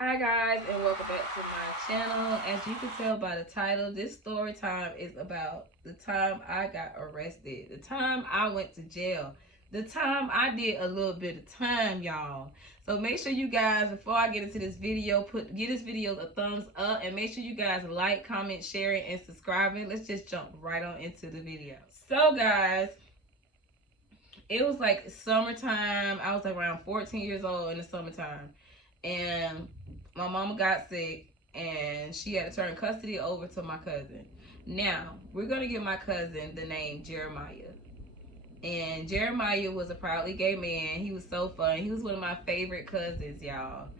Hi guys and welcome back to my channel. As you can tell by the title, this story time is about the time I got arrested, the time I went to jail, the time I did a little bit of time, y'all. So make sure you guys, before I get into this video, give this video a thumbs up and make sure you guys like, comment, sharing, and subscribing. Let's just jump right on into the video. So guys, it was like summertime. I was like around 14 years old in the summertime. And my mama got sick and she had to turn custody over to my cousin. Now, we're going to give my cousin the name Jeremiah. And Jeremiah was a proudly gay man. He was so fun. He was one of my favorite cousins, y'all.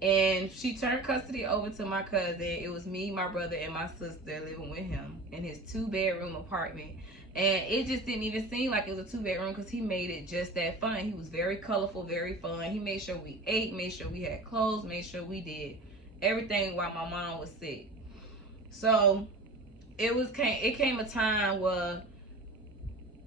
And she turned custody over to my cousin. It was me, my brother, and my sister living with him in his 2-bedroom apartment. And it just didn't even seem like it was a 2-bedroom because he made it just that fun. He was very colorful, very fun. He made sure we ate, made sure we had clothes, made sure we did everything while my mom was sick. So it came a time where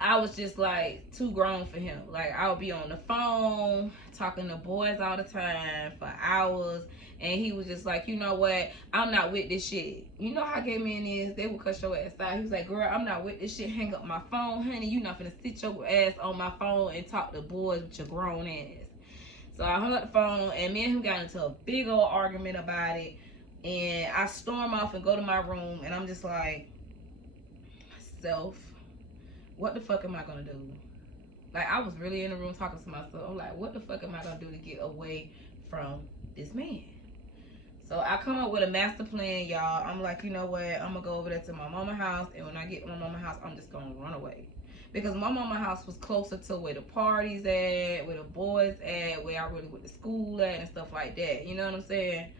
I was just like too grown for him. Like I would be on the phone talking to boys all the time for hours, and he was just like, you know what? I'm not with this shit. You know how gay men is? They will cut your ass out. He was like, girl, I'm not with this shit. Hang up my phone, honey. You not finna sit your ass on my phone and talk to boys with your grown ass. So I hung up the phone, and me and him got into a big old argument about it. And I storm off and go to my room, and I'm just like, self, what the fuck am I gonna do? Like I was really in the room talking to myself. I'm like, what the fuck am I gonna do to get away from this man? So I come up with a master plan, y'all. I'm like, you know what? I'm gonna go over there to my mama house, and when I get to my mama house, I'm just gonna run away. Because my mama house was closer to where the parties at, where the boys at, where I really went to school at and stuff like that. You know what I'm saying?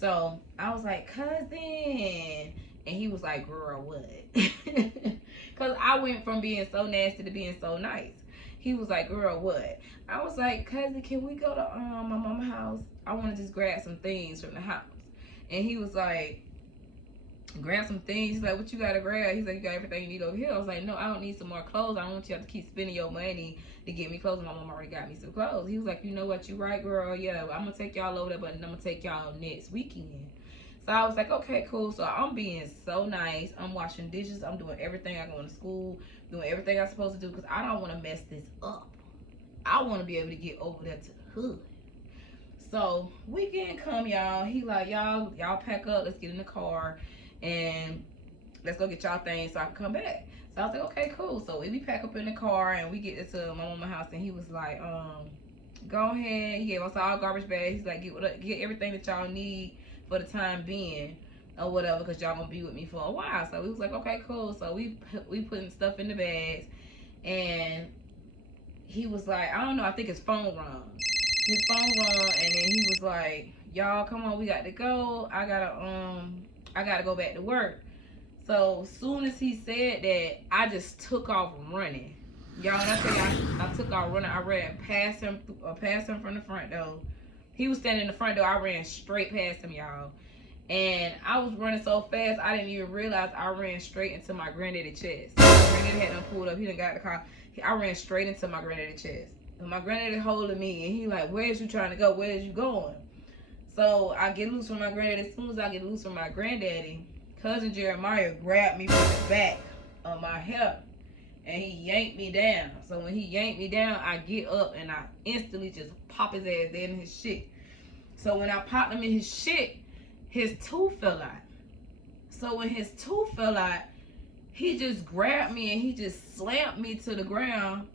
So I was like, cousin. And he was like, girl, what? Because I went from being so nasty to being so nice. He was like, girl, what? I was like, cousin, can we go to my mama's house? I want to just grab some things from the house. And he was like, grab some things. He's like, what you got to grab? He's like, you got everything you need over here. I was like, no, I don't need some more clothes. I don't want you to have to keep spending your money to get me clothes. My mom already got me some clothes. He was like, you know what? You right, girl. Yeah, I'm going to take y'all over there, but I'm going to take y'all next weekend. So I was like, okay, cool. So I'm being so nice. I'm washing dishes. I'm doing everything. I'm going to school, doing everything I'm supposed to do because I don't want to mess this up. I want to be able to get over there to the hood. So weekend come, y'all. He like, y'all pack up. Let's get in the car and let's go get y'all things so I can come back. So I was like, okay, cool. So we pack up in the car and we get to my mama's house and he was like, go ahead. He gave us all garbage bags. He's like, get everything that y'all need for the time being or whatever, because y'all gonna be with me for a while. So we was like, okay, cool. So we putting stuff in the bags, and he was like, I don't know, I think his phone rung. His phone rung, and then he was like, y'all, come on, we got to go. I gotta go back to work. So as soon as he said that, I just took off running. Y'all, when I tell you, I took off running. I ran past him from the front door. He was standing in the front door. I ran straight past him, y'all. And I was running so fast, I didn't even realize I ran straight into my granddaddy chest. My granddaddy had done pulled up. He done got the car. I ran straight into my granddaddy chest. And my granddaddy holding me, and he like, where's you trying to go? Where's you going? So I get loose from my granddaddy. As soon as I get loose from my granddaddy, cousin Jeremiah grabbed me from the back of my hair, and he yanked me down. So when he yanked me down, I get up and I instantly just pop his ass dead in his shit. So when I popped him in his shit, his tooth fell out. So when his tooth fell out, he just grabbed me and he just slammed me to the ground.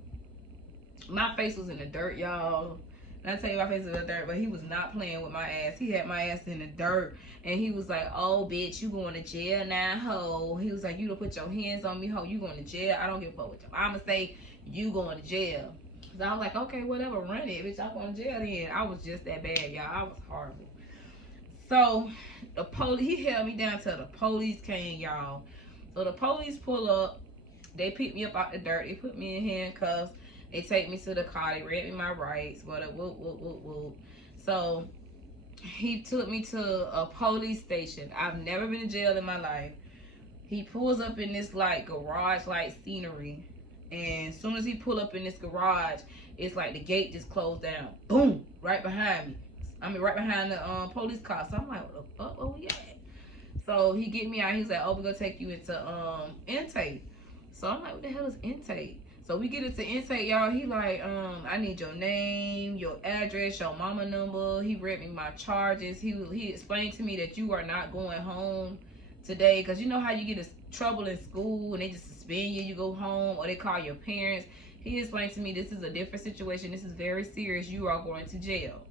My face was in the dirt, y'all. And I tell you my face was in the dirt, but he was not playing with my ass. He had my ass in the dirt. And he was like, oh, bitch, you going to jail now, ho. He was like, you don't put your hands on me, ho. You going to jail. I don't give a fuck what your mama say. You going to jail. So I was like, okay, whatever, run it, bitch. I'm going to jail then. I was just that bad, y'all. I was horrible. So the police, he held me down till the police came, y'all. So the police pull up. They pick me up out the dirt. They put me in handcuffs. They take me to the car. They read me my rights. Whatever. Whoop, whoop, whoop, whoop. So he took me to a police station. I've never been in jail in my life. He pulls up in this like garage like scenery. And as soon as he pull up in this garage, it's like the gate just closed down. Boom! Right behind me. I mean, right behind the police car. So I'm like, what the fuck? Where we at? So he get me out. He's like, oh, we're gonna take you into intake. So I'm like, what the hell is intake? So we get into intake, y'all. He like, I need your name, your address, your mama number. He read me my charges. He explained to me that you are not going home today, because you know how you get in trouble in school and they just suspend you, you go home, or they call your parents. He explained to me this is a different situation. This is very serious. You are going to jail.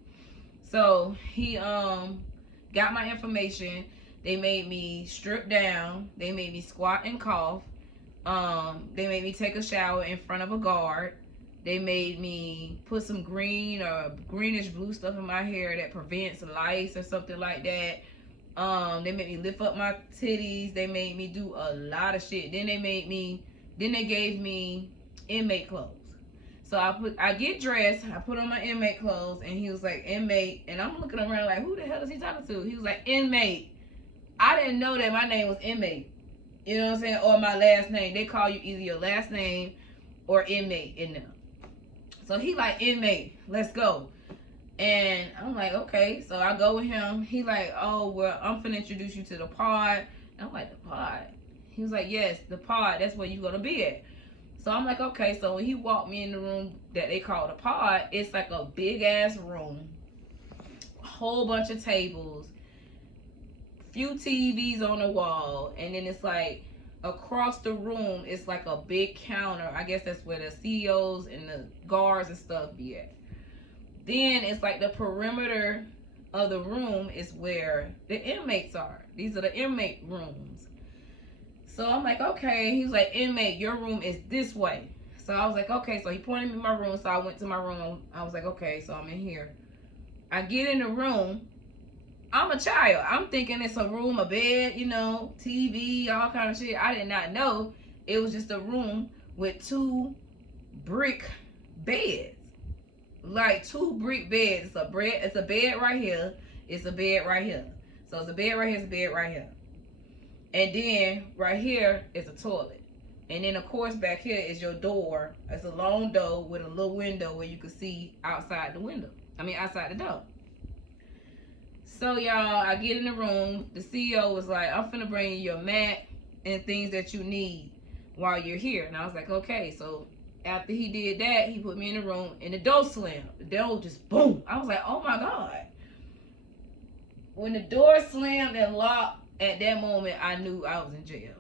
So he got my information. They made me strip down. They made me squat and cough. They made me take a shower in front of a guard. They made me put some green or greenish blue stuff in my hair that prevents lice or something like that. They made me lift up my titties. They made me do a lot of shit. Then they gave me inmate clothes. So I get dressed, I put on my inmate clothes, and he was like, inmate, and I'm looking around like, who the hell is he talking to? He was like, inmate. I didn't know that my name was inmate. You know what I'm saying? Or my last name. They call you either your last name or inmate in there. So he like, inmate, let's go. And I'm like, okay. So I go with him. He like, oh, well, I'm finna introduce you to the pod. And I'm like, the pod? He was like, yes, the pod. That's where you gonna be at. So I'm like, okay. So when he walked me in the room that they call the pod, it's like a big ass room, a whole bunch of tables, few TVs on the wall, and then it's like across the room, it's like a big counter. I guess that's where the CEOs and the guards and stuff be at. Then it's like the perimeter of the room is where the inmates are. These are the inmate rooms. So I'm like, okay. He's like, inmate, your room is this way. So I was like, okay. So he pointed me in my room. So I went to my room. I was like, okay, so I'm in here. I get in the room. I'm a child. I'm thinking it's a room, a bed, you know, TV, all kind of shit. I did not know it was just a room with 2 brick beds. Like 2 brick beds. It's a bed right here. It's a bed right here. So it's a bed right here. It's a bed right here. And then right here is a toilet. And then of course back here is your door. It's a long door with a little window where you can see outside the window. Outside the door. So y'all, I get in the room. The CEO was like, I'm finna bring you your mat and things that you need while you're here. And I was like, okay. So after he did that, he put me in the room and the door slammed. The door just boom. I was like, oh my God. When the door slammed and locked, at that moment, I knew I was in jail.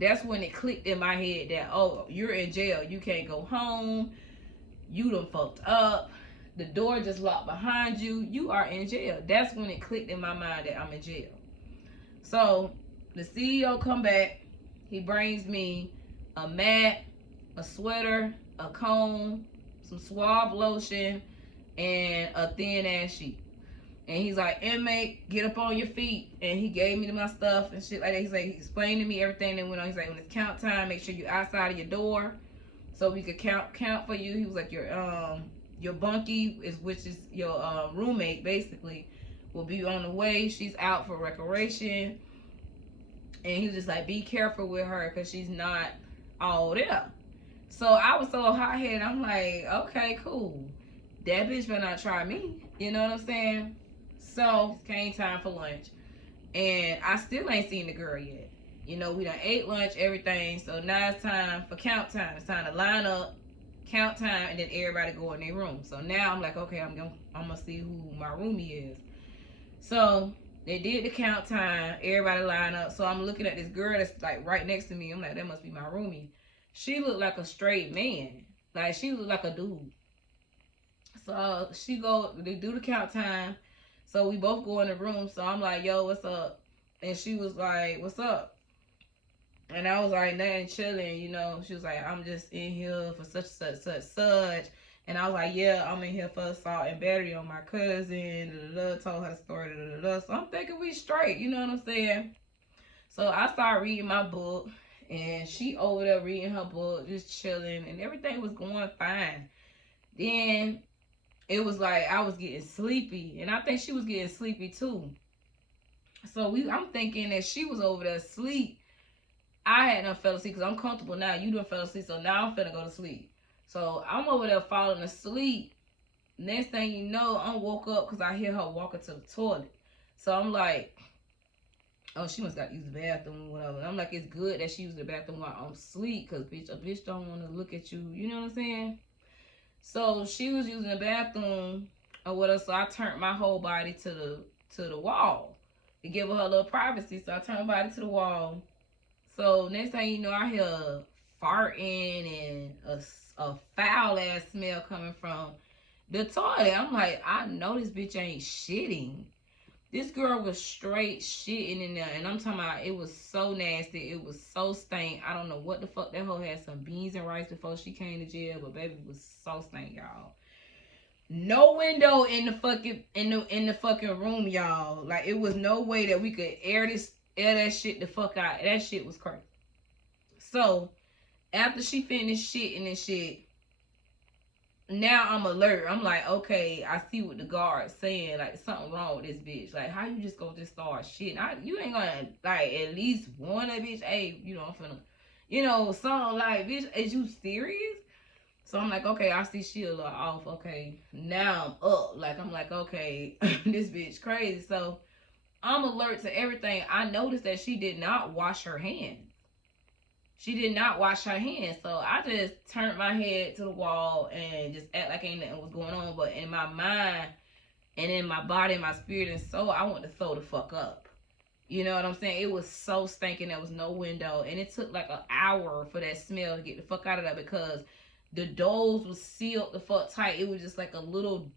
That's when it clicked in my head that, oh, you're in jail. You can't go home. You done fucked up. The door just locked behind you. You are in jail. That's when it clicked in my mind that I'm in jail. So the CEO come back. He brings me a mat, a sweater, a comb, some Suave lotion, and a thin ass sheet. And he's like, inmate, get up on your feet. And he gave me my stuff and shit like that. He's like, he explained to me everything that went on. He's like, when it's count time, make sure you're outside of your door so we could count for you. He was like, your bunkie which is your roommate basically will be on the way. She's out for recreation. And he was just like, be careful with her because she's not all there. So I was so hot-headed. I'm like, okay, cool. That bitch better not try me. You know what I'm saying? So came time for lunch. And I still ain't seen the girl yet. You know, we done ate lunch, everything. So now it's time for count time. It's time to line up, count time, and then everybody go in their room. So now I'm like, okay, I'm gonna see who my roomie is. So they did the count time. Everybody line up. So I'm looking at this girl that's like right next to me. I'm like, that must be my roomie. She looked like a straight man. Like she looked like a dude. So they do the count time. So we both go in the room. So I'm like, yo, what's up? And she was like, what's up? And I was like, nothing, chilling, you know. She was like, I'm just in here for such. And I was like, yeah, I'm in here for assault and battery on my cousin. Told her the story. So I'm thinking we straight, you know what I'm saying? So I started reading my book. And she over there reading her book, just chilling. And everything was going fine. Then it was like I was getting sleepy. And I think she was getting sleepy too. So I'm thinking that she was over there asleep. I had done fell asleep because I'm comfortable now. You done fell asleep, so now I'm finna go to sleep. So I'm over there falling asleep. Next thing you know, I woke up because I hear her walking to the toilet. So I'm like, oh, she must got to use the bathroom or whatever. And I'm like, it's good that she used the bathroom while I'm asleep because, bitch, a bitch don't want to look at you. You know what I'm saying? So she was using the bathroom or whatever. So I turned my whole body to the wall to give her a little privacy. So I turned my body to the wall. So next thing you know, I hear farting and a foul ass smell coming from the toilet. I'm like, I know this bitch ain't shitting. This girl was straight shitting in there, and I'm talking about it was so nasty. It was so stank. I don't know what the fuck that hoe had some beans and rice before she came to jail, but baby it was so stank, y'all. No window in the fucking in the fucking room, y'all. Like it was no way that we could air that shit the fuck out. That shit was crazy. So after she finished shitting and shit, now I'm alert. I'm like, okay, I see what the guard's saying. Like, something wrong with this bitch. Like, how you just gonna just start shit? You ain't gonna, like, at least warn that bitch, hey, you know, I'm finna, you know, something like, bitch, is you serious? So I'm like, okay, I see she a little off. Okay, now I'm up. Like, I'm like, okay, this bitch crazy. So I'm alert to everything. I noticed that she did not wash her hands. She did not wash her hands. So I just turned my head to the wall and just act like ain't nothing was going on. But in my mind and in my body, my spirit and soul, I want to throw the fuck up. You know what I'm saying? It was so stinking. There was no window. And it took like an hour for that smell to get the fuck out of there because the doors was sealed the fuck tight. It was just like a little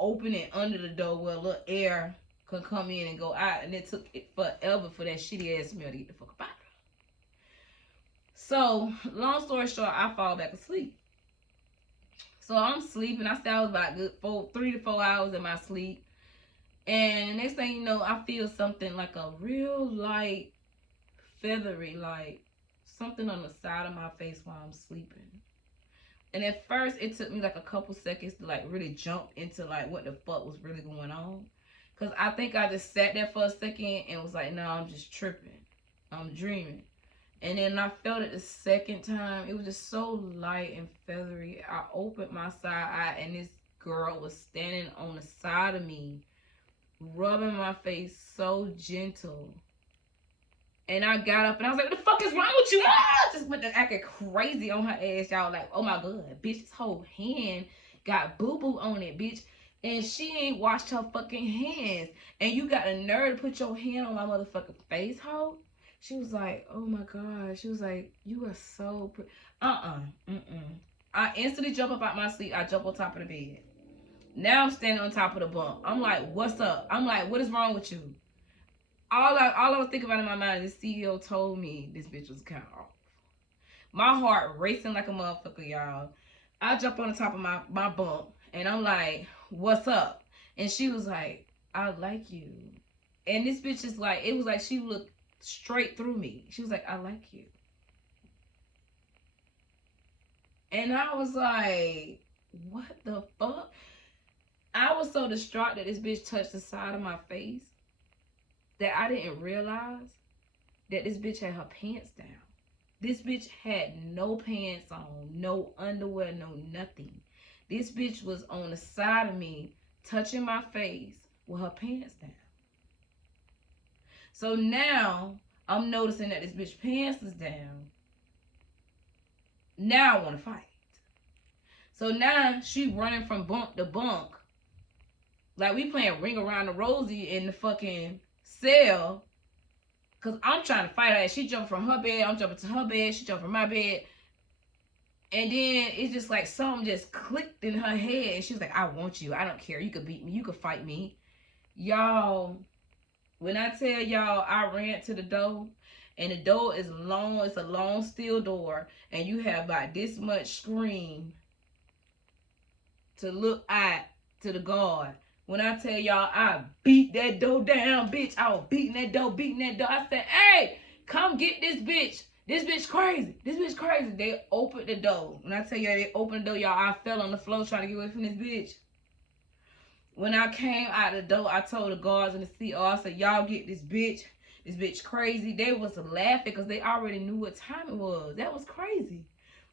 opening under the door where a little air could come in and go out. And it took it forever for that shitty ass smell to get the fuck out. So, long story short, I fall back asleep. So I'm sleeping. I stay about good 3 to 4 hours in my sleep. And next thing you know, I feel something like a real light, feathery, like something on the side of my face while I'm sleeping. And at first, it took me like a couple seconds to like really jump into like what the fuck was really going on. Because I think I just sat there for a second and was like, no, I'm just tripping. I'm dreaming. And then I felt it the second time. It was just so light and feathery. I opened my side eye and this girl was standing on the side of me, rubbing my face so gentle. And I got up and I was like, what the fuck is wrong with you? Ah! Just went to acting crazy on her ass, y'all. Like, oh my god, bitch, this whole hand got boo-boo on it, bitch. And she ain't washed her fucking hands. And you got a nerve to put your hand on my motherfucking face, hoe? She was like, oh my god. She was like, you are so pretty. I instantly jump up out my sleep. I jump on top of the bed. Now I'm standing on top of the bunk. I'm like, what's up? I'm like, what is wrong with you? All I was thinking about in my mind is the CEO told me this bitch was kind of off. My heart racing like a motherfucker, y'all. I jump on the top of my bunk and I'm like, what's up? And she was like, I like you. And this bitch is like, it was like she looked straight through me. She was like, I like you. And I was like, what the fuck? I was so distraught that this bitch touched the side of my face that I didn't realize that this bitch had her pants down. This bitch had no pants on, no underwear, no nothing. This bitch was on the side of me, touching my face with her pants down. So now I'm noticing that this bitch pants is down. Now I want to fight. So now she running from bunk to bunk. Like we playing Ring Around the Rosie in the fucking cell. Cause I'm trying to fight her. She jumped from her bed. I'm jumping to her bed. She jumped from my bed. And then it's just like something just clicked in her head. And she was like, I want you. I don't care. You could beat me. You could fight me. Y'all, when I tell y'all I ran to the door, and the door is long, it's a long steel door, and you have like this much screen to look at to the guard. When I tell y'all I beat that door down, bitch, I was beating that door. I said, hey, come get this bitch. This bitch crazy. This bitch crazy. They opened the door. When I tell y'all they opened the door, y'all, I fell on the floor trying to get away from this bitch. When I came out the door, I told the guards in the CO, I said, y'all get this bitch. This bitch crazy. They was laughing because they already knew what time it was. That was crazy.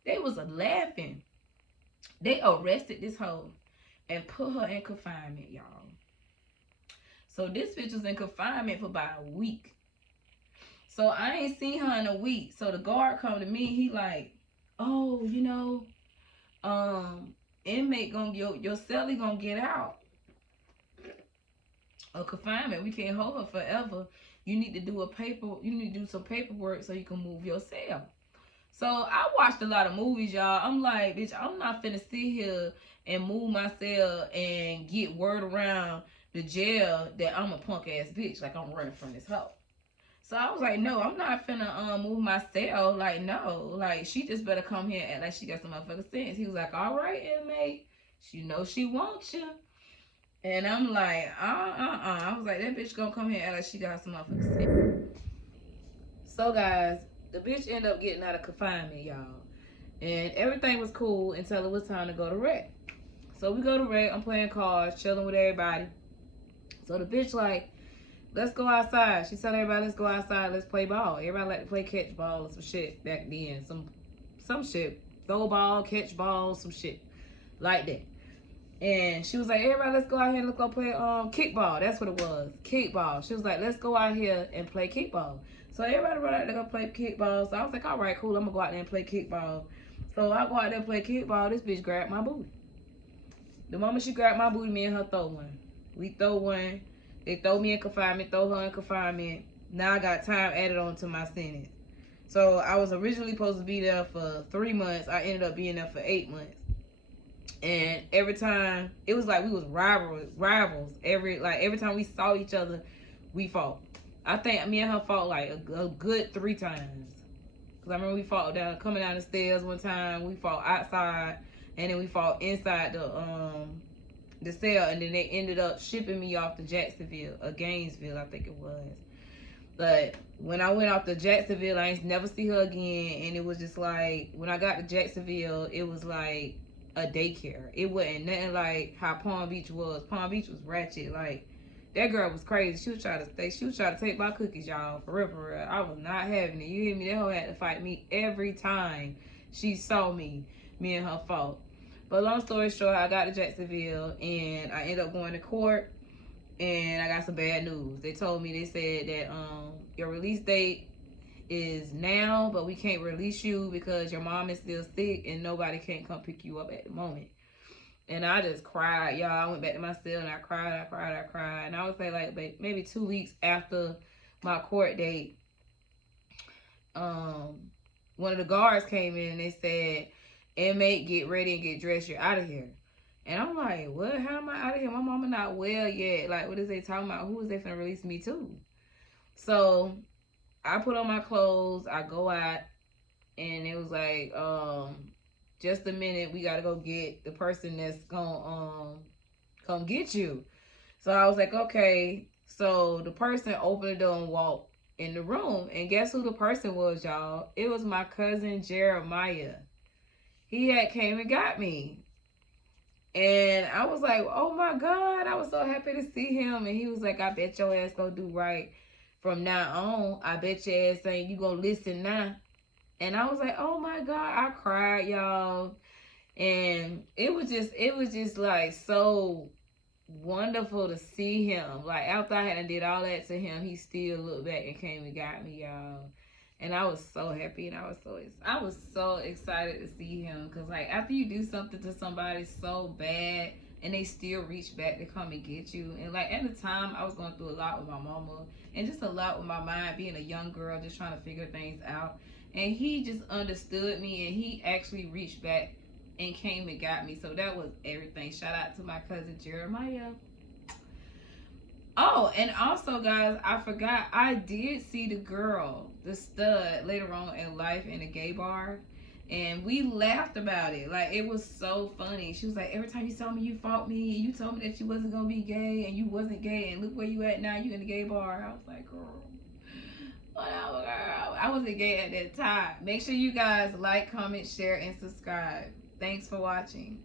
They was laughing. They arrested this hoe. and put her in confinement, y'all. So this bitch was in confinement for about a week. So I ain't seen her in a week. So the guard come to me, he like, oh, inmate gonna your cellie gonna get out of confinement. We can't hold her forever. You need to do some paperwork so you can move your cell. So I watched a lot of movies, y'all. I'm like, bitch, I'm not finna sit here and move my cell and get word around the jail that I'm a punk ass bitch, like I'm running from this hoe. So I was like, no, I'm not finna move my cell. Like, no. Like, she just better come here and act like she got some motherfucking sense. He was like, all right, inmate. She knows she wants you. And I'm like, I was like, that bitch gonna come here and act like she got some motherfucking sense. So, guys, the bitch ended up getting out of confinement, y'all. And everything was cool until it was time to go to rec. So we go to rec. I'm playing cards, chilling with everybody. So the bitch like, let's go outside. She telling everybody, let's go outside, let's play ball. Everybody like to play catch ball or some shit back then. Some shit. Throw ball, catch ball, some shit. Like that. And she was like, everybody, let's go out here and let's go play kickball. That's what it was. Kickball. She was like, let's go out here and play kickball. So everybody run out there go play kickball. So I was like, all right, cool, I'm gonna go out there and play kickball. So I go out there and play kickball. This bitch grabbed my booty. The moment she grabbed my booty, me and her throw one. We throw one. They throw me in confinement, throw her in confinement. Now I got time added on to my sentence. So I was originally supposed to be there for 3 months. I ended up being there for 8 months. And every time, it was like we was rivals. Every time we saw each other, we fought. I think me and her fought like a good 3 times. Cause I remember we fought coming down the stairs one time. We fought outside, and then we fought inside the cell, and then they ended up shipping me off to Jacksonville or Gainesville, I think it was. But when I went off to Jacksonville, I ain't never see her again. And it was just like, when I got to Jacksonville, it was like a daycare. It wasn't nothing like how Palm Beach was. Palm Beach was ratchet. Like, that girl was crazy. She was trying to take my cookies, y'all. For real, for real. I was not having it. You hear me? That hoe had to fight me every time she saw me. Me and her fought. But long story short, I got to Jacksonville and I ended up going to court, and I got some bad news. They told me, they said that your release date is now, but we can't release you because your mom is still sick and nobody can come pick you up at the moment. And I just cried, y'all. I went back to my cell and I cried. And I would say like maybe 2 weeks after my court date, one of the guards came in and they said, inmate, get ready and get dressed, you're out of here. And I'm like, what? How am I out of here? My mama not well yet. Like, what is they talking about? Who is they finna release me to? So I put on my clothes, I go out, and it was like, just a minute, we gotta go get the person that's gonna come get you. So I was like, okay. So the person opened the door and walked in the room, and guess who the person was, y'all? It was my cousin Jeremiah. He had came and got me. And I was like, oh my God, I was so happy to see him. And he was like, I bet your ass gonna do right from now on. I bet your ass ain't you gonna listen now. And I was like, oh my God, I cried, y'all. And it was just like so wonderful to see him. Like, after I had did all that to him, he still looked back and came and got me, y'all. And I was so happy, and I was so excited to see him, because like, after you do something to somebody so bad and they still reach back to come and get you. And like, at the time, I was going through a lot with my mama and just a lot with my mind, being a young girl just trying to figure things out. And he just understood me, and he actually reached back and came and got me. So that was everything. Shout out to my cousin Jeremiah. Oh, and also, guys, I forgot, I did see the girl, the stud, later on in life in a gay bar. And we laughed about it. Like, it was so funny. She was like, every time you saw me, you fought me. And you told me that you wasn't going to be gay. And you wasn't gay. And look where you at now. You in the gay bar. I was like, girl, whatever, girl. I wasn't gay at that time. Make sure you guys like, comment, share, and subscribe. Thanks for watching.